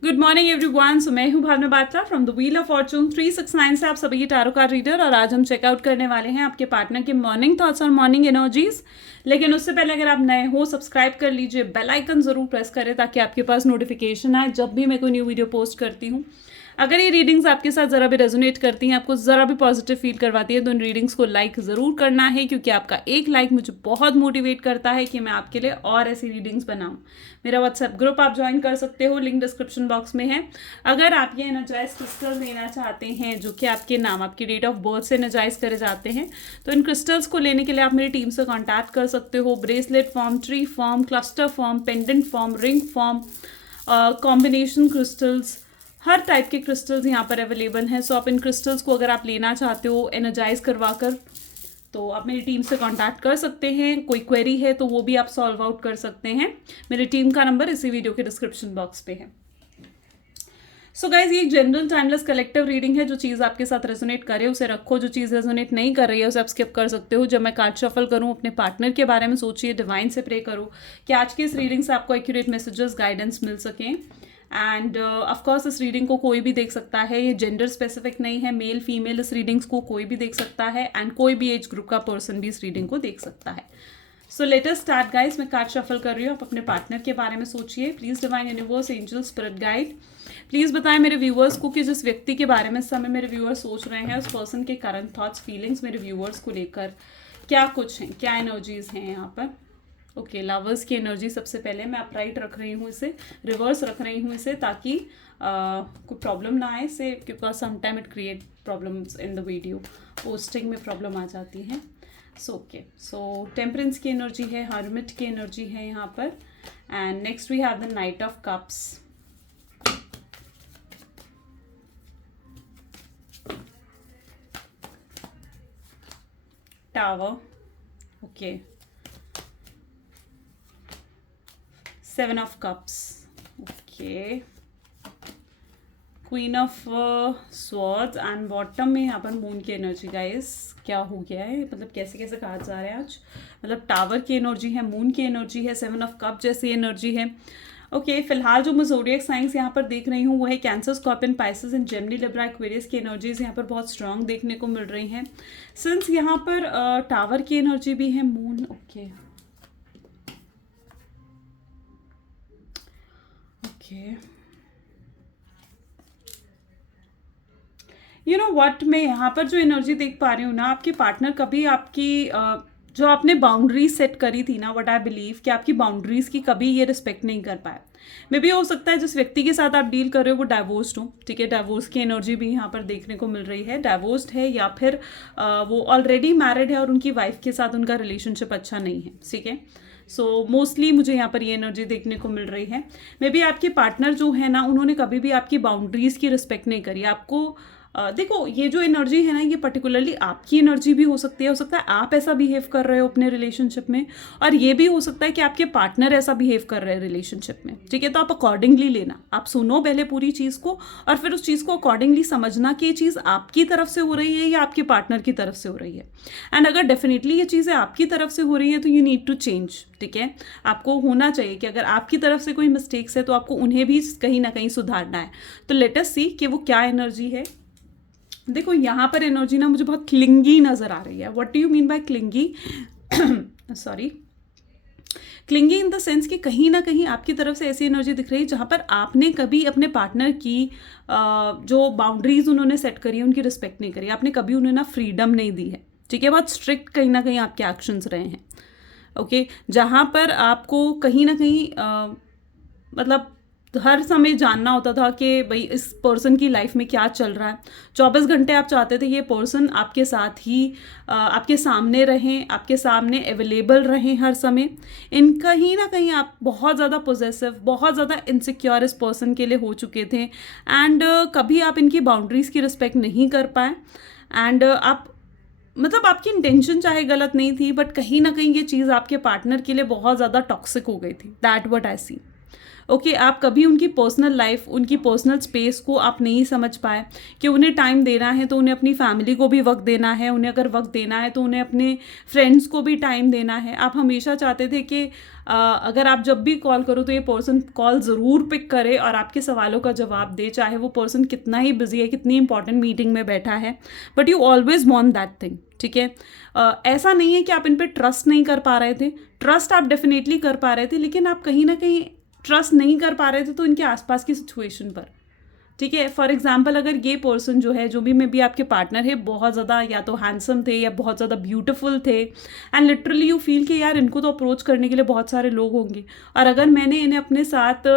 Good morning everyone. So मैं हूं Bhavna Batra from the wheel of fortune 369 से आप सभी की टैरो कार्ड रीडर। और आज हम चेकआउट करने वाले हैं आपके पार्टनर के मॉर्निंग थॉट्स और मॉर्निंग एनर्जीज। लेकिन उससे पहले अगर आप नए हो, सब्सक्राइब कर लीजिए, बेल आइकन जरूर प्रेस करें ताकि आपके पास नोटिफिकेशन आए जब भी मैं कोई न्यू वीडियो पोस्ट करती हूँ। अगर ये रीडिंग्स आपके साथ ज़रा भी रेजोनेट करती हैं, आपको ज़रा भी पॉजिटिव फील करवाती है, तो इन रीडिंग्स को लाइक ज़रूर करना है, क्योंकि आपका एक लाइक मुझे बहुत मोटिवेट करता है कि मैं आपके लिए और ऐसी रीडिंग्स बनाऊं। मेरा व्हाट्सएप ग्रुप आप ज्वाइन कर सकते हो, लिंक डिस्क्रिप्शन बॉक्स में है। अगर आप ये एनर्जाइज क्रिस्टल लेना चाहते हैं जो कि आपके नाम, आपकी डेट ऑफ बर्थ से एनर्जाइज करे जाते हैं, तो इन क्रिस्टल्स को लेने के लिए आप मेरी टीम से कॉन्टैक्ट कर सकते हो। Bracelet form, tree form, cluster form, pendant form, ring form, combination crystals, हर टाइप के क्रिस्टल्स यहाँ पर अवेलेबल हैं। सो आप इन क्रिस्टल्स को अगर आप लेना चाहते हो एनर्जाइज करवा कर, तो आप मेरी टीम से कांटेक्ट कर सकते हैं। कोई क्वेरी है तो वो भी आप सॉल्व आउट कर सकते हैं। मेरी टीम का नंबर इसी वीडियो के डिस्क्रिप्शन बॉक्स पे है। सो गाइज, ये एक जनरल टाइमलेस कलेक्टिव रीडिंग है। जो चीज़ आपके साथ रेजोनेट करे उसे रखो, जो चीज़ रेजोनेट नहीं कर रही है उसे आप स्किप कर सकते हो। जब मैं कार्ड शफल करूँ, अपने पार्टनर के बारे में सोचिए, डिवाइन से प्रे करो कि आज की इस रीडिंग से आपको एक्यूरेट मैसेजेस, गाइडेंस मिल सकें। एंड ऑफकोर्स इस रीडिंग को कोई भी देख सकता है, ये जेंडर स्पेसिफिक नहीं है, मेल फीमेल इस रीडिंग्स को कोई भी देख सकता है, एंड कोई भी एज ग्रुप का पर्सन भी इस रीडिंग को देख सकता है। So let us start guys. मैं कार्ड शफल कर रही हूँ, आप अपने पार्टनर के बारे में सोचिए। Please divine universe, angel, spirit guide, please बताएं मेरे व्यूअर्स को कि जिस व्यक्ति के बारे में इस समय मेरे व्यूअर्स सोच रहे हैं, उस पर्सन के करंट थॉट्स, फीलिंग्स मेरे व्यूअर्स को लेकर क्या कुछ हैं, क्या एनर्जीज हैं यहाँ पर। ओके, लवर्स की एनर्जी सबसे पहले मैं अपराइट रख रही हूँ, इसे रिवर्स रख रही हूँ इसे, ताकि कोई प्रॉब्लम ना आए इसे, because sometime it create problems in the video, posting में प्रॉब्लम आ जाती है। सो टेम्परेंस की एनर्जी है, हर्मिट की एनर्जी है यहाँ पर। And next we have the knight of cups, tower, okay, seven of cups, okay, queen of swords, and bottom में यहाँ पर मून की एनर्जी। गाइस क्या हो गया है, मतलब कैसे कैसे कहा जा रहा है आज, मतलब टावर की एनर्जी है, मून की एनर्जी है, सेवन ऑफ कप जैसी एनर्जी है। ओके, फिलहाल जो मैं ज़ोडिएक साइंस यहाँ पर देख रही हूँ वो है cancer, scorpion, Pisces and Gemini, Libra, Aquarius की एनर्जीज यहाँ पर बहुत स्ट्रांग देखने को मिल रही हैं। सिंस यहाँ पर टावर की एनर्जी भी है, moon, okay okay, you know what, मैं यहाँ पर जो एनर्जी देख पा रही हूँ ना, आपके पार्टनर कभी आपकी जो आपने बाउंड्रीज सेट करी थी ना, व्हाट आई बिलीव कि आपकी बाउंड्रीज की कभी ये रिस्पेक्ट नहीं कर पाए। मे भी हो सकता है जिस व्यक्ति के साथ आप डील कर रहे हो वो डाइवोर्स्ड हो, ठीक है, डाइवोर्स की एनर्जी भी यहाँ पर देखने को मिल रही है। डाइवोर्स्ड है या फिर वो ऑलरेडी मैरिड है और उनकी वाइफ के साथ उनका रिलेशनशिप अच्छा नहीं है, ठीक है। सो मोस्टली मुझे यहाँ पर ये एनर्जी देखने को मिल रही है। मे बी आपके पार्टनर जो है ना, उन्होंने कभी भी आपकी बाउंड्रीज की रिस्पेक्ट नहीं करी। आपको देखो, ये जो एनर्जी है ना, ये पर्टिकुलरली आपकी एनर्जी भी हो सकती है। हो सकता है आप ऐसा बिहेव कर रहे हो अपने रिलेशनशिप में, और ये भी हो सकता है कि आपके पार्टनर ऐसा बिहेव कर रहे हैं रिलेशनशिप में, ठीक है। तो आप अकॉर्डिंगली लेना, आप सुनो पहले पूरी चीज़ को, और फिर उस चीज़ को अकॉर्डिंगली समझना कि ये चीज़ आपकी तरफ से हो रही है या आपके पार्टनर की तरफ से हो रही है। एंड अगर डेफिनेटली ये चीज़ें आपकी तरफ से हो रही हैं तो यू नीड टू चेंज, ठीक है। आपको होना चाहिए कि अगर आपकी तरफ से कोई मिस्टेक्स है तो आपको उन्हें भी कहीं ना कहीं सुधारना है। तो लेट अस सी कि वो क्या एनर्जी है। देखो, यहाँ पर एनर्जी ना मुझे बहुत क्लिंगी नजर आ रही है। What do you mean by clingy? Sorry, clingy in the sense कि कहीं ना कहीं आपकी तरफ से ऐसी एनर्जी दिख रही है जहाँ पर आपने कभी अपने पार्टनर की जो बाउंड्रीज उन्होंने सेट करी है उनकी रिस्पेक्ट नहीं करी, आपने कभी उन्हें ना फ्रीडम नहीं दी है, ठीक है। बहुत स्ट्रिक्ट कहीं ना कहीं आपके एक्शंस रहे हैं, ओके, जहाँ पर आपको कहीं ना कहीं मतलब हर समय जानना होता था कि भाई इस पर्सन की लाइफ में क्या चल रहा है। 24 घंटे आप चाहते थे ये पर्सन आपके साथ ही आपके सामने रहें, आपके सामने अवेलेबल रहें हर समय। इन कहीं ना कहीं आप बहुत ज़्यादा पोजेसिव, बहुत ज़्यादा इनसिक्योर इस पर्सन के लिए हो चुके थे, एंड कभी आप इनकी बाउंड्रीज़ की रिस्पेक्ट नहीं कर पाए। एंड आप, मतलब आपकी इंटेंशन चाहे गलत नहीं थी, बट कहीं ना कहीं ये चीज़ आपके पार्टनर के लिए बहुत ज़्यादा टॉक्सिक हो गई थी। That what I see, okay आप कभी उनकी पर्सनल लाइफ, उनकी पर्सनल स्पेस को आप नहीं समझ पाए कि उन्हें टाइम देना है तो उन्हें अपनी फैमिली को भी वक्त देना है, उन्हें अगर वक्त देना है तो उन्हें अपने फ्रेंड्स को भी टाइम देना है। आप हमेशा चाहते थे कि अगर आप जब भी कॉल करो तो ये पर्सन कॉल ज़रूर पिक करे और आपके सवालों का जवाब दे, चाहे वो पर्सन कितना ही बिजी है, कितनी इंपॉर्टेंट मीटिंग में बैठा है, but you always want that thing. ठीक है, ऐसा नहीं है कि आप इन पर ट्रस्ट नहीं कर पा रहे थे, ट्रस्ट आप डेफिनेटली कर पा रहे थे, लेकिन आप कहीं ना कहीं ट्रस्ट नहीं कर पा रहे थे तो इनके आसपास की सिचुएशन पर। ठीक है, फॉर एग्जाम्पल अगर ये पर्सन जो है, जो भी मे बी आपके पार्टनर है, बहुत ज़्यादा या तो हैंडसम थे या बहुत ज़्यादा ब्यूटीफुल थे, एंड लिटरली यू फील कि यार इनको तो अप्रोच करने के लिए बहुत सारे लोग होंगे, और अगर मैंने इन्हें अपने साथ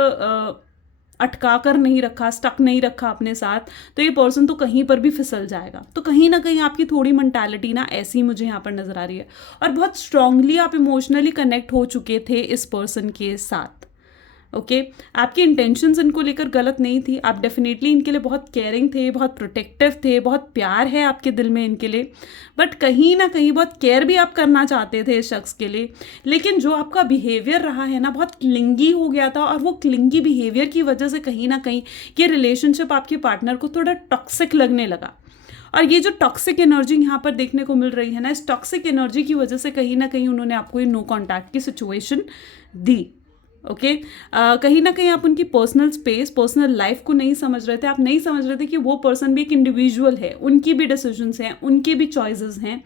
अटका कर नहीं रखा, स्टक नहीं रखा अपने साथ, तो ये पर्सन तो कहीं पर भी फिसल जाएगा। तो कहीं ना कहीं आपकी थोड़ी मेंटालिटी ना ऐसी मुझे यहाँ पर नज़र आ रही है, और बहुत स्ट्रांगली आप इमोशनली कनेक्ट हो चुके थे इस पर्सन के साथ। ओके आपकी इंटेंशंस इनको लेकर गलत नहीं थी, आप डेफिनेटली इनके लिए बहुत केयरिंग थे, बहुत प्रोटेक्टिव थे, बहुत प्यार है आपके दिल में इनके लिए, बट कहीं ना कहीं बहुत केयर भी आप करना चाहते थे इस शख्स के लिए। लेकिन जो आपका बिहेवियर रहा है ना, बहुत क्लिंगी हो गया था, और वो क्लिंगी बिहेवियर की वजह से कहीं ना कहीं ये रिलेशनशिप आपके पार्टनर को थोड़ा टॉक्सिक लगने लगा। और ये जो टॉक्सिक एनर्जी यहाँ पर देखने को मिल रही है ना, इस टॉक्सिक एनर्जी की वजह से कहीं ना कहीं उन्होंने आपको ये नो कॉन्टैक्ट की सिचुएशन दी। ओके कहीं ना कहीं आप उनकी पर्सनल स्पेस, पर्सनल लाइफ को नहीं समझ रहे थे, आप नहीं समझ रहे थे कि वो पर्सन भी एक इंडिविजुअल है, उनकी भी डिसीजंस हैं, उनके भी चॉइसेस हैं,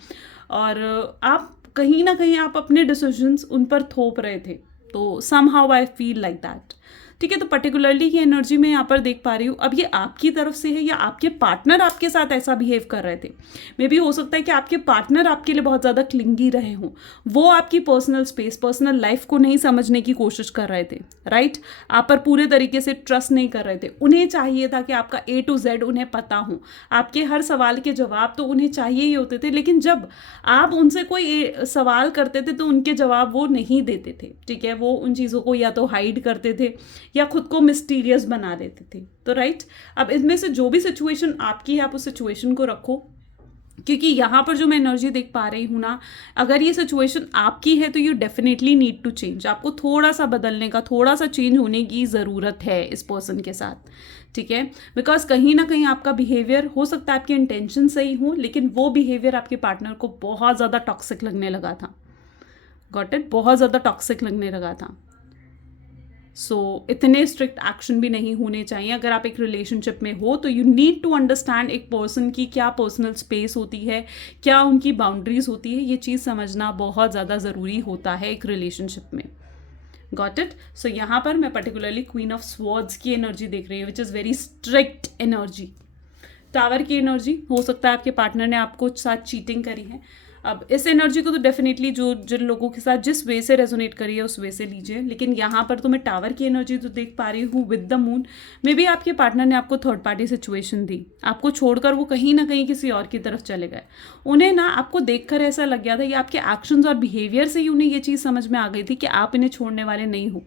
और आप कहीं ना कहीं आप अपने डिसीजंस उन पर थोप रहे थे। तो somehow I feel like that. ठीक है, तो पर्टिकुलरली ये एनर्जी मैं यहाँ पर देख पा रही हूँ। अब ये आपकी तरफ से है या आपके पार्टनर आपके साथ ऐसा बिहेव कर रहे थे। मे बी हो सकता है कि आपके पार्टनर आपके लिए बहुत ज़्यादा क्लिंगी रहे हों, वो आपकी पर्सनल स्पेस, पर्सनल लाइफ को नहीं समझने की कोशिश कर रहे थे, राइट। आप पर पूरे तरीके से ट्रस्ट नहीं कर रहे थे। उन्हें चाहिए था कि आपका A to Z उन्हें पता हो, आपके हर सवाल के जवाब तो उन्हें चाहिए ही होते थे, लेकिन जब आप उनसे कोई सवाल करते थे तो उनके जवाब वो नहीं देते थे। ठीक है, वो उन चीज़ों को या तो हाइड करते थे या खुद को मिस्टीरियस बना देते थे। तो राइट, अब इनमें से जो भी सिचुएशन आपकी है, आप उस सिचुएशन को रखो, क्योंकि यहाँ पर जो मैं एनर्जी देख पा रही हूँ ना, अगर ये सिचुएशन आपकी है तो you definitely need to change. आपको थोड़ा सा बदलने का, थोड़ा सा चेंज होने की ज़रूरत है इस पर्सन के साथ। ठीक है, बिकॉज कहीं ना कहीं आपका बिहेवियर, हो सकता है आपकी इंटेंशन सही हो, लेकिन वो बिहेवियर आपके पार्टनर को बहुत ज़्यादा टॉक्सिक लगने लगा था। गॉट इट, बहुत ज़्यादा टॉक्सिक लगने लगा था। इतने स्ट्रिक्ट एक्शन भी नहीं होने चाहिए। अगर आप एक रिलेशनशिप में हो तो यू नीड टू अंडरस्टैंड एक पर्सन की क्या पर्सनल स्पेस होती है, क्या उनकी बाउंड्रीज होती है, ये चीज़ समझना बहुत ज़्यादा ज़रूरी होता है एक रिलेशनशिप में। Got it. सो यहाँ पर मैं पर्टिकुलरली क्वीन ऑफ स्वॉर्ड्स की एनर्जी देख रही हूँ, which is very strict energy. Tower की एनर्जी, हो सकता है आपके पार्टनर ने आपको साथ चीटिंग करी है। अब इस एनर्जी को तो डेफिनेटली जो जिन लोगों के साथ जिस वे से रेजोनेट करी है उस वे से लीजिए, लेकिन यहाँ पर तो मैं टावर की एनर्जी तो देख पा रही हूँ with the moon. May be आपके पार्टनर ने आपको थर्ड पार्टी सिचुएशन दी, आपको छोड़कर वो कहीं ना कहीं किसी और की तरफ चले गए। उन्हें ना आपको देखकर ऐसा लग गया था, या आपके एक्शंस और बिहेवियर से ही उन्हें ये चीज़ समझ में आ गई थी कि आप इन्हें छोड़ने वाले नहीं हो,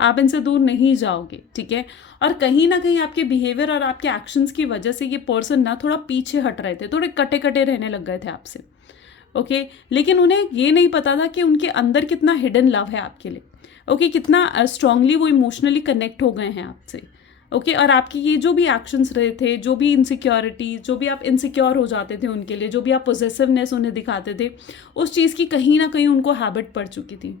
आप इनसे दूर नहीं जाओगे। ठीक है, और कहीं ना कहीं आपके बिहेवियर और आपके एक्शंस की वजह से ये पर्सन ना थोड़ा पीछे हट रहे थे, थोड़े कटे कटे रहने लग गए थे आपसे। ओके लेकिन उन्हें ये नहीं पता था कि उनके अंदर कितना हिडन लव है आपके लिए। ओके कितना स्ट्रांगली वो इमोशनली कनेक्ट हो गए हैं आपसे। ओके और आपकी ये जो भी एक्शंस रहे थे, जो भी इनसिक्योरिटी, जो भी आप इनसिक्योर हो जाते थे उनके लिए, जो भी आप पोजेसिवनेस उन्हें दिखाते थे, उस चीज़ की कहीं ना कहीं उनको हैबिट पड़ चुकी थी।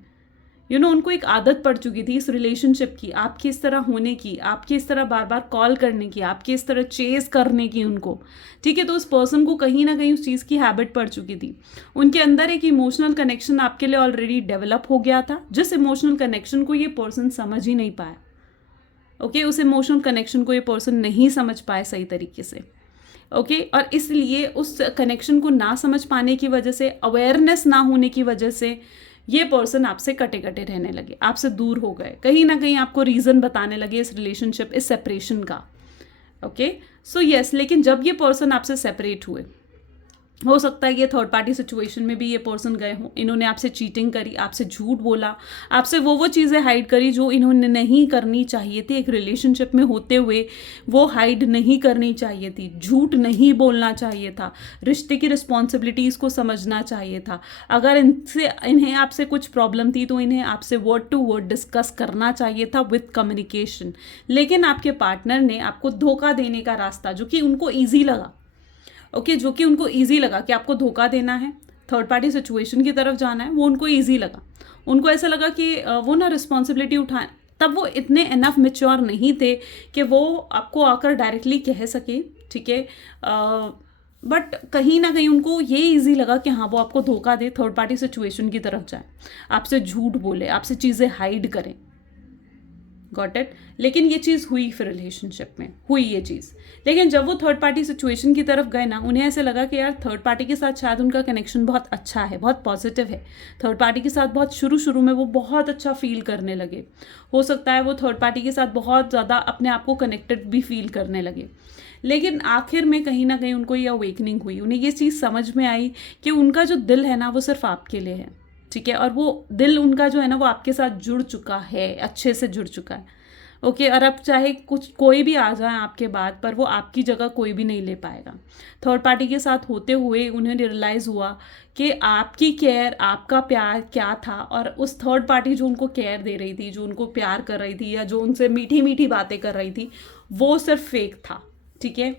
उनको एक आदत पड़ चुकी थी इस रिलेशनशिप की, आपकी इस तरह होने की, आपकी इस तरह बार बार कॉल करने की, आपकी इस तरह चेस करने की उनको। ठीक है, तो उस पर्सन को कहीं ना कहीं उस चीज़ की हैबिट पड़ चुकी थी। उनके अंदर एक इमोशनल कनेक्शन आपके लिए ऑलरेडी डेवलप हो गया था, जिस इमोशनल कनेक्शन को ये पर्सन समझ ही नहीं पाया। ओके उस इमोशनल कनेक्शन को ये पर्सन नहीं समझ पाए सही तरीके से। ओके और इसलिए उस कनेक्शन को ना समझ पाने की वजह से, अवेयरनेस ना होने की वजह से ये पर्सन आपसे कटे कटे रहने लगे, आपसे दूर हो गए, कहीं ना कहीं आपको रीज़न बताने लगे इस रिलेशनशिप, इस सेपरेशन का। ओके सो यस, लेकिन जब ये पर्सन आपसे सेपरेट हुए, हो सकता है ये थर्ड पार्टी सिचुएशन में भी ये पर्सन गए हों, इन्होंने आपसे चीटिंग करी, आपसे झूठ बोला, आपसे वो चीज़ें हाइड करी जो इन्होंने नहीं करनी चाहिए थी। एक रिलेशनशिप में होते हुए वो हाइड नहीं करनी चाहिए थी, झूठ नहीं बोलना चाहिए था, रिश्ते की रिस्पॉन्सिबिलिटीज़ को समझना चाहिए था। अगर इन्हें आपसे कुछ प्रॉब्लम थी तो इन्हें आपसे वर्ड टू वर्ड डिस्कस करना चाहिए था विथ कम्युनिकेशन। लेकिन आपके पार्टनर ने आपको धोखा देने का रास्ता, जो कि उनको ईजी लगा, जो कि उनको ईजी लगा कि आपको धोखा देना है, थर्ड पार्टी सिचुएशन की तरफ जाना है, वो उनको ईजी लगा। उनको ऐसा लगा कि वो ना रिस्पॉन्सिबिलिटी उठाएं। तब वो इतने इनफ मेच्योर नहीं थे कि वो आपको आकर डायरेक्टली कह सके, ठीक है, बट कहीं ना कहीं उनको ये ईजी लगा कि हाँ वो आपको धोखा दे, थर्ड पार्टी सिचुएशन की तरफ जाए, आपसे झूठ बोले, आपसे चीज़ें हाइड करें। Got it. लेकिन ये चीज़ हुई, फिर रिलेशनशिप में हुई ये चीज़। लेकिन जब वो थर्ड पार्टी सिचुएशन की तरफ गए ना, उन्हें ऐसे लगा कि यार थर्ड पार्टी के साथ शायद उनका कनेक्शन बहुत अच्छा है, बहुत पॉजिटिव है, थर्ड पार्टी के साथ बहुत शुरू में वो बहुत अच्छा फील करने लगे। हो सकता है वो थर्ड पार्टी के साथ बहुत ज़्यादा अपने आप को कनेक्टेड भी फील करने लगे। लेकिन आखिर में कहीं ना कहीं उनको ये अवेकनिंग हुई, उन्हें ये चीज़ समझ में आई कि उनका जो दिल है ना वो सिर्फ आपके लिए है, ठीक है, और वो दिल उनका जो है ना वो आपके साथ जुड़ चुका है, अच्छे से जुड़ चुका है। ओके, और अब चाहे कोई भी आ जाए आपके बाद, पर वो आपकी जगह कोई भी नहीं ले पाएगा। थर्ड पार्टी के साथ होते हुए उन्हें रियलाइज़ हुआ कि आपकी केयर, आपका प्यार क्या था, और उस थर्ड पार्टी जो उनको केयर दे रही थी, जो उनको प्यार कर रही थी, या जो उनसे मीठी मीठी बातें कर रही थी, वो सिर्फ फेक था, ठीक है।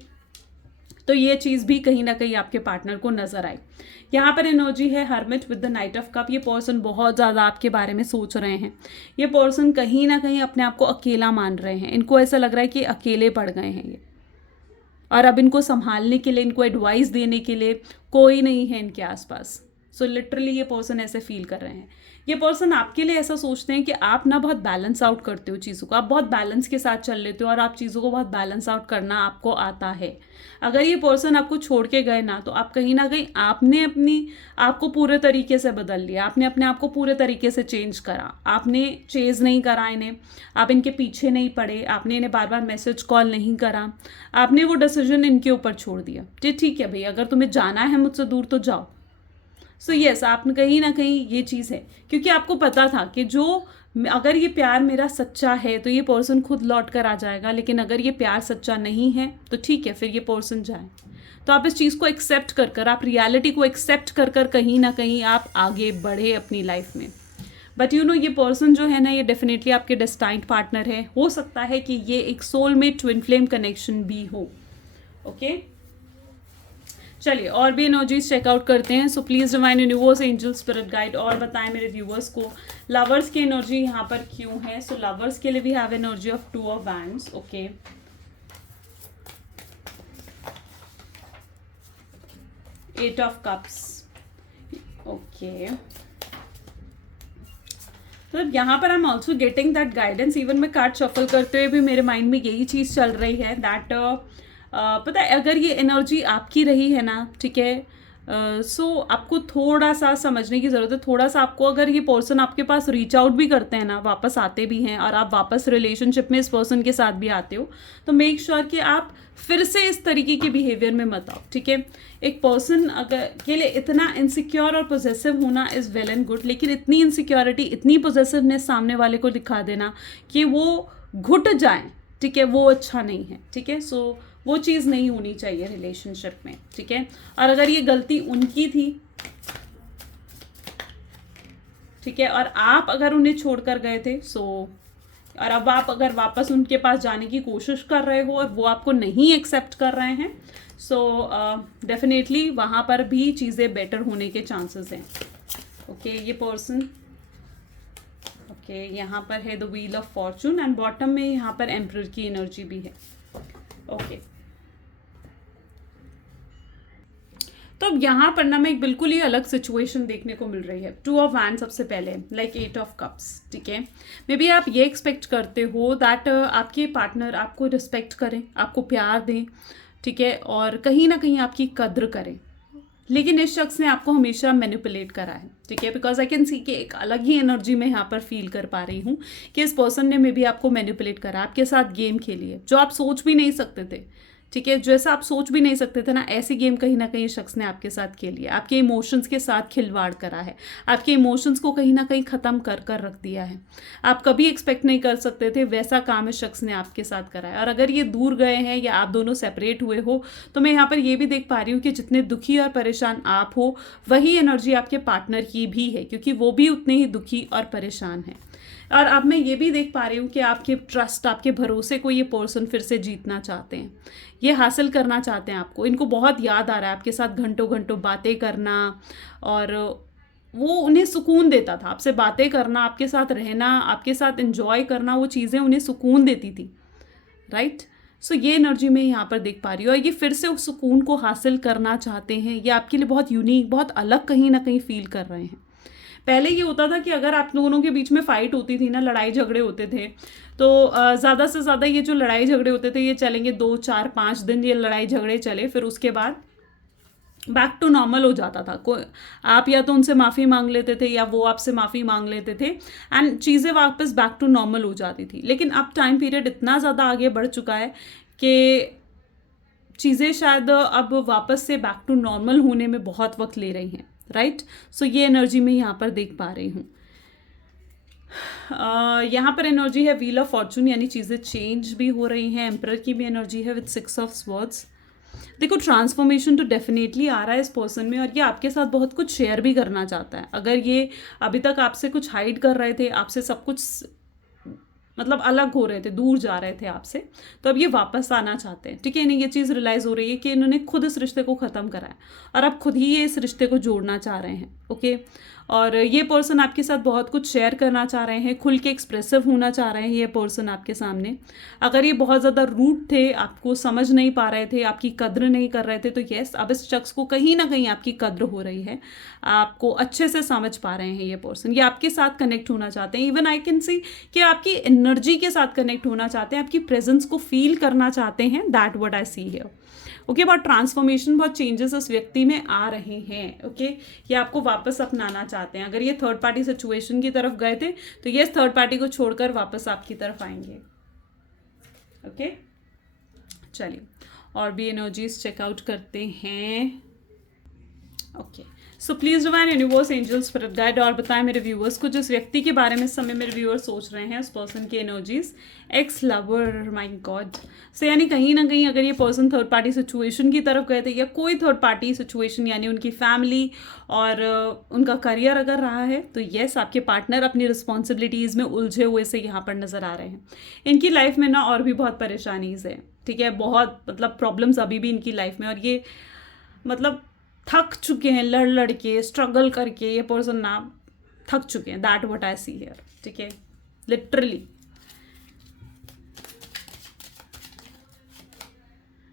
तो ये चीज़ भी कहीं ना कहीं आपके पार्टनर को नजर आई। यहाँ पर एनर्जी है hermit with the knight of cup. ये पर्सन बहुत ज़्यादा आपके बारे में सोच रहे हैं। ये पर्सन कहीं ना कहीं अपने आप को अकेला मान रहे हैं। इनको ऐसा लग रहा है कि अकेले पड़ गए हैं ये, और अब इनको संभालने के लिए, इनको एडवाइस देने के लिए कोई नहीं है इनके आसपास। सो लिटरली ये पर्सन ऐसे फील कर रहे हैं। ये पर्सन आपके लिए ऐसा सोचते हैं कि आप ना बहुत बैलेंस आउट करते हो चीज़ों को, आप बहुत बैलेंस के साथ चल लेते हो, और आप चीज़ों को बहुत बैलेंस आउट करना आपको आता है। अगर ये पर्सन आपको छोड़ के गए ना, तो आप कहीं ना कहीं आपने अपनी आपको पूरे तरीके से बदल लिया, आपने अपने आप को पूरे तरीके से चेंज करा, आपने चेज नहीं करा इन्हें, आप इनके पीछे नहीं पड़े, आपने इन्हें बार बार मैसेज कॉल नहीं करा, आपने वो डिसीजन इनके ऊपर छोड़ दिया। ठीक है भाई, अगर तुम्हें जाना है मुझसे दूर तो जाओ। सो यस, आपने कहीं ना कहीं ये चीज़ है, क्योंकि आपको पता था कि अगर ये प्यार मेरा सच्चा है तो ये पर्सन खुद लौट कर आ जाएगा, लेकिन अगर ये प्यार सच्चा नहीं है तो ठीक है, फिर ये पर्सन जाए। तो आप इस चीज़ को एक्सेप्ट कर आप रियलिटी को एक्सेप्ट कर कहीं ना कहीं आप आगे बढ़े अपनी लाइफ में। बट ये पर्सन जो है ना, ये डेफिनेटली आपके डेस्टाइन्ड पार्टनर है। हो सकता है कि ये एक सोलमेट ट्विन फ्लेम कनेक्शन भी हो। ओके, चलिए और भी एनर्जीज चेकआउट करते हैं। सो please divine universe, angel, spirit guide, और बताएं मेरे व्यूवर्स को लवर्स की एनर्जी यहाँ पर क्यों है। सो लवर्स के लिए भी have energy of 2 of wands. Okay, 8 of cups. Okay, तो यहाँ पर I am also getting that guidance. Even मैं कार्ड शफल करते हुए भी मेरे माइंड में यही चीज़ चल रही है दैट पता है, अगर ये एनर्जी आपकी रही है ना, ठीक है, सो आपको थोड़ा सा समझने की ज़रूरत है। थोड़ा सा आपको, अगर ये पर्सन आपके पास रीच आउट भी करते हैं ना, वापस आते भी हैं, और आप वापस रिलेशनशिप में इस पर्सन के साथ भी आते हो, तो मेक श्योर कि आप फिर से इस तरीके के बिहेवियर में मत आओ, ठीक है। एक पर्सन अगर के लिए इतना इनसिक्योर और पोजेसिव होना इज़ वेल एंड गुड, लेकिन इतनी इनसिक्योरिटी, इतनी पोजेसिवनेस सामने वाले को दिखा देना कि वो घुट जाएं, ठीक है, वो अच्छा नहीं है, ठीक है। सो वो चीज़ नहीं होनी चाहिए रिलेशनशिप में, ठीक है। और अगर ये गलती उनकी थी, ठीक है, और आप अगर उन्हें छोड़कर गए थे, और अब आप अगर वापस उनके पास जाने की कोशिश कर रहे हो और वो आपको नहीं एक्सेप्ट कर रहे हैं, सो डेफिनेटली वहाँ पर भी चीज़ें बेटर होने के चांसेस हैं। ओके, ये पर्सन, ओके, यहाँ पर है the wheel of Fortune, and bottom में यहाँ पर एम्परर की एनर्जी भी है। ओके, तो अब यहाँ पर ना मैं एक बिल्कुल ही अलग सिचुएशन देखने को मिल रही है। 2 ऑफ वैंड सबसे पहले, लाइक 8 ऑफ कप्स, ठीक है। मे बी आप ये एक्सपेक्ट करते हो दैट आपके पार्टनर आपको रिस्पेक्ट करें, आपको प्यार दें, ठीक है, और कहीं ना कहीं आपकी कद्र करें, लेकिन इस शख्स ने आपको हमेशा मैनिपुलेट करा है, ठीक है। बिकॉज आई कैन सी कि एक अलग ही एनर्जी में यहाँ पर फील कर पा रही हूँ कि इस पर्सन ने मे बी आपको मैनिपुलेट करा, आपके साथ गेम खेली है जो आप सोच भी नहीं सकते थे ठीक है, जैसा आप सोच भी नहीं सकते थे ना, ऐसी गेम कहीं ना कहीं शख्स ने आपके साथ खेली है, आपके इमोशंस के साथ खिलवाड़ करा है, आपके इमोशंस को कहीं ना कहीं ख़त्म कर कर रख दिया है। आप कभी एक्सपेक्ट नहीं कर सकते थे वैसा काम इस शख्स ने आपके साथ करा है। और अगर ये दूर गए हैं या आप दोनों सेपरेट हुए हो, तो मैं यहाँ पर ये भी देख पा रही हूँ कि जितने दुखी और परेशान आप हो, वही एनर्जी आपके पार्टनर की भी है, क्योंकि वो भी उतने ही दुखी और परेशान है। और अब मैं ये भी देख पा रही हूँ कि आपके ट्रस्ट, आपके भरोसे को ये पर्सन फिर से जीतना चाहते हैं, ये हासिल करना चाहते हैं आपको। इनको बहुत याद आ रहा है आपके साथ घंटों घंटों बातें करना, और वो उन्हें सुकून देता था। आपसे बातें करना, आपके साथ रहना, आपके साथ एंजॉय करना, वो चीज़ें उन्हें सुकून देती थी, राइट। सो ये एनर्जी मैं यहाँ पर देख पा रही हूँ, और ये फिर से उस सुकून को हासिल करना चाहते हैं। ये आपके लिए बहुत यूनिक, बहुत अलग कहीं ना कहीं फील कर रहे हैं। पहले ये होता था कि अगर आप दोनों के बीच में फाइट होती थी ना, लड़ाई झगड़े होते थे, तो ज़्यादा से ज़्यादा ये जो लड़ाई झगड़े होते थे ये चलेंगे 2 4 5 दिन, ये लड़ाई झगड़े चले, फिर उसके बाद बैक टू नॉर्मल हो जाता था। कोई, आप या तो उनसे माफ़ी मांग लेते थे या वो आपसे माफ़ी मांग लेते थे, एंड चीज़ें वापस बैक टू नॉर्मल हो जाती थी। लेकिन अब टाइम पीरियड इतना ज़्यादा आगे बढ़ चुका है कि चीज़ें शायद अब वापस से बैक टू नॉर्मल होने में बहुत वक्त ले रही हैं, राइट। सो ये एनर्जी मैं यहाँ पर देख पा रही हूँ। यहाँ पर एनर्जी है व्हील ऑफ फॉर्चून, यानी चीज़ें चेंज भी हो रही हैं। एम्परर की भी एनर्जी है विद 6 ऑफ स्वॉर्ड्स। देखो, ट्रांसफॉर्मेशन तो डेफिनेटली आ रहा है इस पर्सन में, और ये आपके साथ बहुत कुछ शेयर भी करना चाहता है। अगर ये अभी तक आपसे कुछ हाइड कर रहे थे, आपसे सब कुछ मतलब अलग हो रहे थे, दूर जा रहे थे आपसे, तो अब ये वापस आना चाहते हैं, ठीक है। इन्हें ये चीज़ रियलाइज़ हो रही है कि इन्होंने खुद इस रिश्ते को ख़त्म करा है, और अब खुद ही ये इस रिश्ते को जोड़ना चाह रहे हैं, ओके। और ये पर्सन आपके साथ बहुत कुछ शेयर करना चाह रहे हैं, खुल के एक्सप्रेसिव होना चाह रहे हैं ये पर्सन आपके सामने। अगर ये बहुत ज़्यादा रूड थे, आपको समझ नहीं पा रहे थे, आपकी कद्र नहीं कर रहे थे, तो यस, अब इस शख्स को कहीं ना कहीं आपकी कद्र हो रही है, आपको अच्छे से समझ पा रहे हैं ये पर्सन। ये आपके साथ कनेक्ट होना चाहते हैं। इवन आई कैन सी कि आपकी एनर्जी के साथ कनेक्ट होना चाहते हैं, आपकी प्रेजेंस को फील करना चाहते हैं। That what I see here, okay. बहुत ट्रांसफॉर्मेशन, बहुत चेंजेस इस व्यक्ति में आ रहे हैं, ओके। ये आपको वापस अपनाना चाहते हैं। अगर ये थर्ड पार्टी सिचुएशन की तरफ गए थे, तो ये थर्ड पार्टी को छोड़कर वापस आपकी तरफ आएंगे, ओके। चलिए और भी एनर्जीज चेकआउट करते हैं, okay. So please divine universe, angel, spirit guide, और बताएं मेरे व्यूअर्स को, जिस व्यक्ति के बारे में इस समय मेरे व्यूअर्स सोच रहे हैं, उस पर्सन की energies. Ex lover, my god. So यानी कहीं ना कहीं अगर ये पर्सन थर्ड पार्टी सिचुएशन की तरफ गए थे, या कोई थर्ड पार्टी सिचुएशन यानी उनकी फैमिली और उनका करियर अगर रहा है, तो येस, आपके पार्टनर अपनी रिस्पॉन्सिबिलिटीज़ में उलझे हुए से यहाँ पर नज़र आ रहे हैं। इनकी लाइफ में ना और भी बहुत परेशानीज है, ठीक है, बहुत मतलब प्रॉब्लम्स अभी भी इनकी लाइफ में, और ये मतलब थक चुके हैं, लड़ लड़ के, स्ट्रगल करके ये पर्सन ना थक चुके हैं। That what I see here, ठीक है, लिटरली।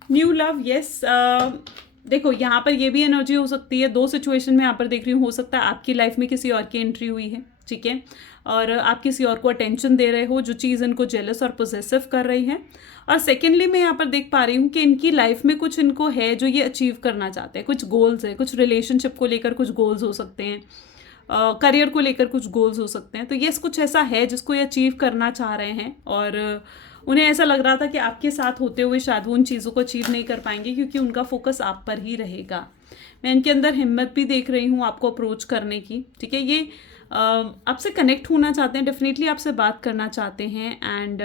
New love, yes. देखो, यहाँ पर ये भी एनर्जी हो सकती है, 2 सिचुएशन में यहाँ पर देख रही हूँ। हो सकता है आपकी लाइफ में किसी और की एंट्री हुई है, ठीक है, और आप किसी और को अटेंशन दे रहे हो, जो चीज़ इनको जेलस और पोजेसिव कर रही है। और सेकेंडली मैं यहाँ पर देख पा रही हूँ कि इनकी लाइफ में कुछ इनको है जो ये अचीव करना चाहते हैं, कुछ गोल्स है, कुछ रिलेशनशिप को लेकर कुछ गोल्स हो सकते हैं, करियर को लेकर कुछ गोल्स हो सकते हैं। तो ये कुछ ऐसा है जिसको ये अचीव करना चाह रहे हैं, और उन्हें ऐसा लग रहा था कि आपके साथ होते हुए शायद वो उन चीज़ों को अचीव नहीं कर पाएंगे, क्योंकि उनका फोकस आप पर ही रहेगा। मैं इनके अंदर हिम्मत भी देख रही हूँ आपको अप्रोच करने की, ठीक है। ये आपसे कनेक्ट होना चाहते हैं, डेफिनेटली आपसे बात करना चाहते हैं, एंड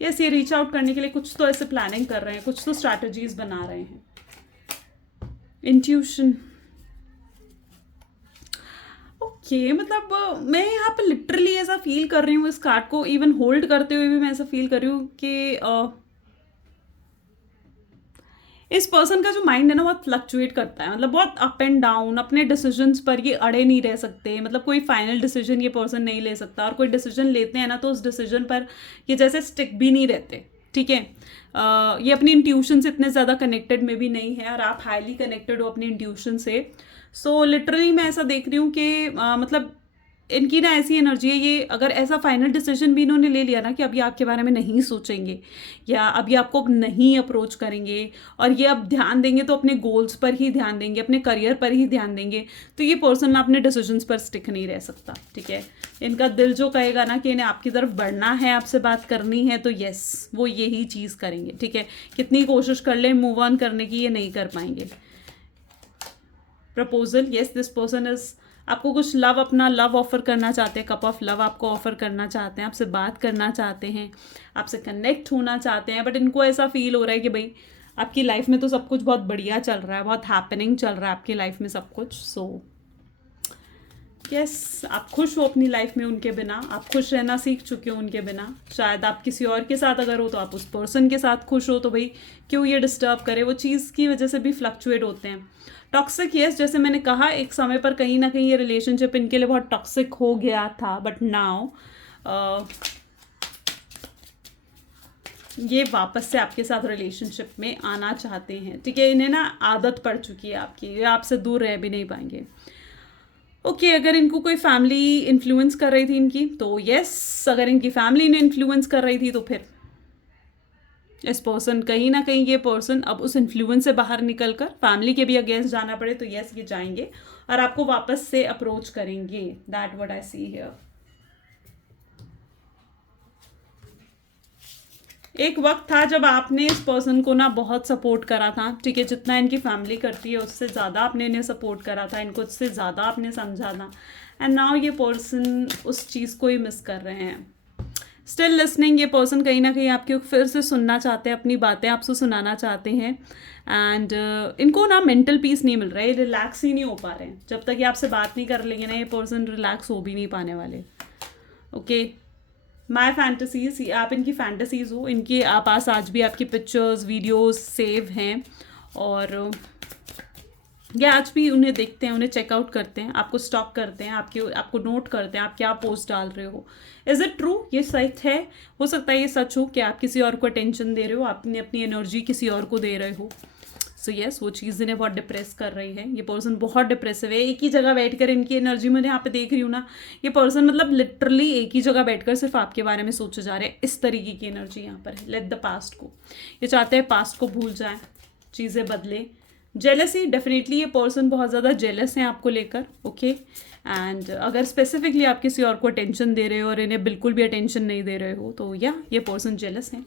यस, ये रीच आउट करने के लिए कुछ तो ऐसे प्लानिंग कर रहे हैं, कुछ तो स्ट्रैटेजीज बना रहे हैं। Intuition, okay. मतलब मैं यहाँ पे लिटरली ऐसा फील कर रही हूँ, इस कार्ड को इवन होल्ड करते हुए भी मैं ऐसा फील कर रही हूँ कि इस पर्सन का जो माइंड है ना, बहुत फ्लक्चुएट करता है, मतलब बहुत अप एंड डाउन। अपने डिसीजंस पर ये अड़े नहीं रह सकते, मतलब कोई फाइनल डिसीजन ये पर्सन नहीं ले सकता, और कोई डिसीजन लेते हैं ना, तो उस डिसीजन पर ये जैसे स्टिक भी नहीं रहते, ठीक है। ये अपनी इंट्यूशन से इतने ज़्यादा कनेक्टेड में भी नहीं है, और आप हाईली कनेक्टेड हो अपनी इंट्यूशन से। सो लिटरली मैं ऐसा देख रही हूँ कि मतलब इनकी ना ऐसी एनर्जी है, ये अगर ऐसा फाइनल डिसीजन भी इन्होंने ले लिया ना कि अभी आपके बारे में नहीं सोचेंगे या अभी आपको नहीं अप्रोच करेंगे और ये अब ध्यान देंगे तो अपने गोल्स पर ही ध्यान देंगे, अपने करियर पर ही ध्यान देंगे, तो ये पर्सन ना अपने डिसीजंस पर स्टिक नहीं रह सकता, ठीक है। इनका दिल जो कहेगा ना कि इन्हें आपकी तरफ बढ़ना है, आपसे बात करनी है, तो यस वो यही चीज़ करेंगे, ठीक है। कितनी कोशिश कर लें मूव ऑन करने की, ये नहीं कर पाएंगे। Proposal, yes this person is आपको कुछ लव, अपना लव ऑफर करना चाहते हैं, कप ऑफ लव आपको ऑफर करना चाहते हैं, आपसे बात करना चाहते हैं, आपसे कनेक्ट होना चाहते हैं, बट इनको ऐसा फील हो रहा है कि भाई आपकी लाइफ में तो सब कुछ बहुत बढ़िया चल रहा है, बहुत हैपनिंग चल रहा है आपकी लाइफ में सब कुछ। सो यस आप खुश हो अपनी लाइफ में उनके बिना, आप खुश रहना सीख चुके हो उनके बिना। शायद आप किसी और के साथ अगर हो तो आप उस पर्सन के साथ खुश हो, तो भाई क्यों ये डिस्टर्ब करे, वो चीज़ की वजह से भी फ्लक्चुएट होते हैं। टॉक्सिक, यस जैसे मैंने कहा एक समय पर कहीं ना कहीं ये रिलेशनशिप इनके लिए बहुत टॉक्सिक हो गया था, बट नाउ ये वापस से आपके साथ रिलेशनशिप में आना चाहते हैं, ठीक है। इन्हें ना आदत पड़ चुकी है आपकी, ये आपसे दूर रह भी नहीं पाएंगे। ओके अगर इनको कोई फैमिली इन्फ्लुएंस कर रही थी इनकी, तो यस अगर इनकी फैमिली ने इन्फ्लुएंस कर रही थी तो फिर इस पर्सन कहीं ना कहीं ये पर्सन अब उस इन्फ्लुएंस से बाहर निकल कर फैमिली के भी अगेंस्ट जाना पड़े तो यस ये जाएंगे और आपको वापस से अप्रोच करेंगे। That what I see here. एक वक्त था जब आपने इस पर्सन को ना बहुत सपोर्ट करा था, ठीक है। जितना इनकी फैमिली करती है उससे ज़्यादा आपने इन्हें सपोर्ट करा था, इनको उससे ज़्यादा आपने समझा था, एंड नाउ ये पर्सन उस चीज़ को ही मिस कर रहे हैं। स्टिल लिसनिंग, ये पर्सन कहीं ना कहीं आपके फिर से सुनना चाहते हैं, अपनी बातें आपसे सुनाना चाहते हैं, एंड इनको ना मेंटल पीस नहीं मिल रहा है, रिलैक्स ही नहीं हो पा रहे हैं। जब तक ये आपसे बात नहीं कर लेंगे ना ये पर्सन रिलैक्स हो भी नहीं पाने वाले। ओके माई फैंटसीज, आप इनकी फैंटसीज हो, इनके पास आज भी आपकी पिक्चर्स वीडियोस सेव हैं और ये आज भी उन्हें देखते हैं, उन्हें चेकआउट करते हैं, आपको स्टॉक करते हैं, आपको नोट करते हैं आप क्या पोस्ट डाल रहे हो। इज़ इट ट्रू, ये सच है, हो सकता है ये सच हो कि आप किसी और को अटेंशन दे रहे हो, आपने अपनी एनर्जी किसी और को दे रहे हो। सो यस वो चीज़ इन्हें बहुत डिप्रेस कर रही है, ये पर्सन बहुत डिप्रेसिव है। एक ही जगह बैठकर इनकी एनर्जी में यहाँ पे देख रही हूँ ना, ये पर्सन मतलब लिटरली एक ही जगह बैठकर सिर्फ आपके बारे में सोचे जा रहे हैं, इस तरीके की एनर्जी यहाँ पर है। लेट द पास्ट को, ये चाहते हैं पास्ट को भूल जाएं, चीज़ें बदलें। जेलसी, डेफिनेटली ये पर्सन बहुत ज़्यादा जेलस हैं आपको लेकर, ओके। एंड अगर स्पेसिफिकली आप किसी और को अटेंशन दे रहे हो और इन्हें बिल्कुल भी अटेंशन नहीं दे रहे हो तो या ये पर्सन जेलस हैं।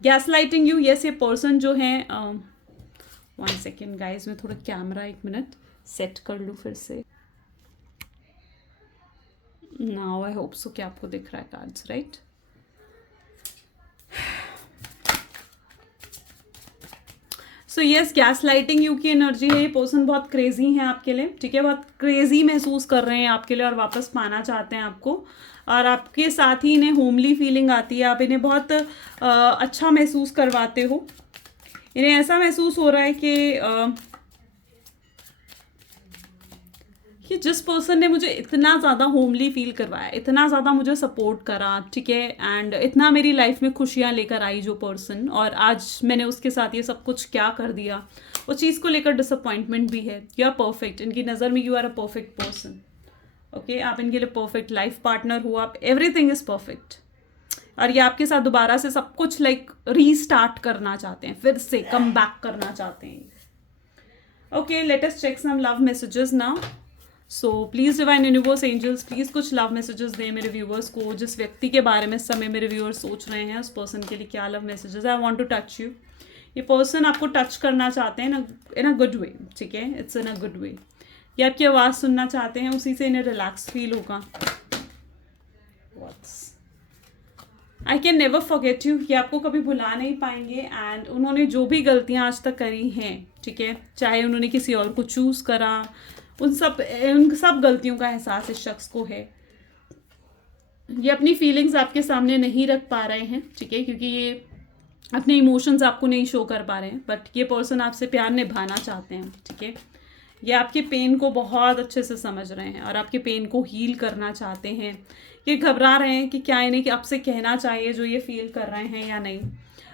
गैस लाइटिंग यू, यस ये पर्सन जो है 1 सेकेंड गाइज, मैं थोड़ा कैमरा 1 मिनट सेट कर लूँ फिर से। नाउ आई होप सो कि आपको दिख रहा है cards, right. So yes gas lighting you की एनर्जी है, ये पर्सन बहुत क्रेजी है आपके लिए, ठीक है। बहुत क्रेजी महसूस कर रहे हैं आपके लिए और वापस पाना चाहते हैं आपको, और आपके साथ ही इन्हें होमली फीलिंग आती है, आप इन्हें बहुत अच्छा महसूस करवाते हो। इन्हें ऐसा महसूस हो रहा है कि जिस पर्सन ने मुझे इतना ज़्यादा होमली फील करवाया, इतना ज़्यादा मुझे सपोर्ट करा, ठीक है, एंड इतना मेरी लाइफ में खुशियाँ लेकर आई जो पर्सन, और आज मैंने उसके साथ ये सब कुछ क्या कर दिया, उस चीज़ को लेकर डिसअपॉइंटमेंट भी है। यू आर परफेक्ट, इनकी नज़र में you are a perfect person, okay. आप इनके लिए परफेक्ट लाइफ पार्टनर हो, आप एवरीथिंग इज़ परफेक्ट, और ये आपके साथ दोबारा से सब कुछ लाइक रीस्टार्ट करना चाहते हैं, फिर से कम बैक करना चाहते हैं। Okay let us check some love messages now. So please divine universe angels please कुछ लव मैसेजेस दें मेरे व्यूवर्स को, जिस व्यक्ति के बारे में इस समय मेरे व्यूअर्स सोच रहे हैं उस पर्सन के लिए क्या love messages. I want to touch you, ये पर्सन आपको टच करना चाहते हैं इन अ गुड वे, ठीक है, it's in a good way. ये आपकी आवाज़ सुनना चाहते हैं, उसी से इन्हें रिलैक्स फील होगा। I can never forget you, ये आपको कभी भुला नहीं पाएंगे, एंड उन्होंने जो भी गलतियाँ आज तक करी हैं, ठीक है, चाहे उन्होंने किसी और को चूज़ करा, उन सब गलतियों का एहसास इस शख्स को है। ये अपनी फीलिंग्स आपके सामने नहीं रख पा रहे हैं, ठीक है, क्योंकि ये अपने इमोशंस आपको नहीं शो कर पा रहे हैं, बट ये पर्सन आपसे प्यार निभाना चाहते हैं, ठीक है। ये आपके पेन को बहुत अच्छे से समझ रहे हैं और आपके पेन को हील करना चाहते हैं। ये घबरा रहे हैं कि क्या इन्हें कि आपसे कहना चाहिए जो ये फील कर रहे हैं या नहीं।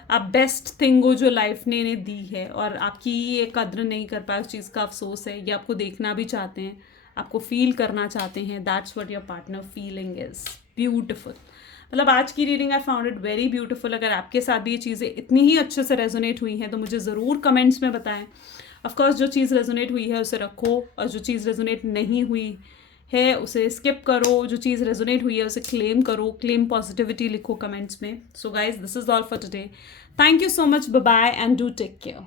आप बेस्ट थिंग हो जो लाइफ ने इन्हें दी है और आपकी ये कद्र नहीं कर पाए, उस चीज़ का अफसोस है। ये आपको देखना भी चाहते हैं, आपको फील करना चाहते हैं, that's what your partner feeling is beautiful. मतलब आज की reading I found it very beautiful. अगर आपके साथ भी ये चीज़ें इतनी ही अच्छे से रेजोनेट हुई हैं तो मुझे ज़रूर कमेंट्स में बताएं। ऑफकोर्स जो चीज़ रेजोनेट हुई है उसे रखो, और जो चीज़ रेजोनेट नहीं हुई है उसे स्किप करो। जो चीज़ रेजोनेट हुई है उसे क्लेम करो, क्लेम पॉजिटिविटी लिखो कमेंट्स में। So guys, this is all for today. Thank you so much, bye bye and do take care.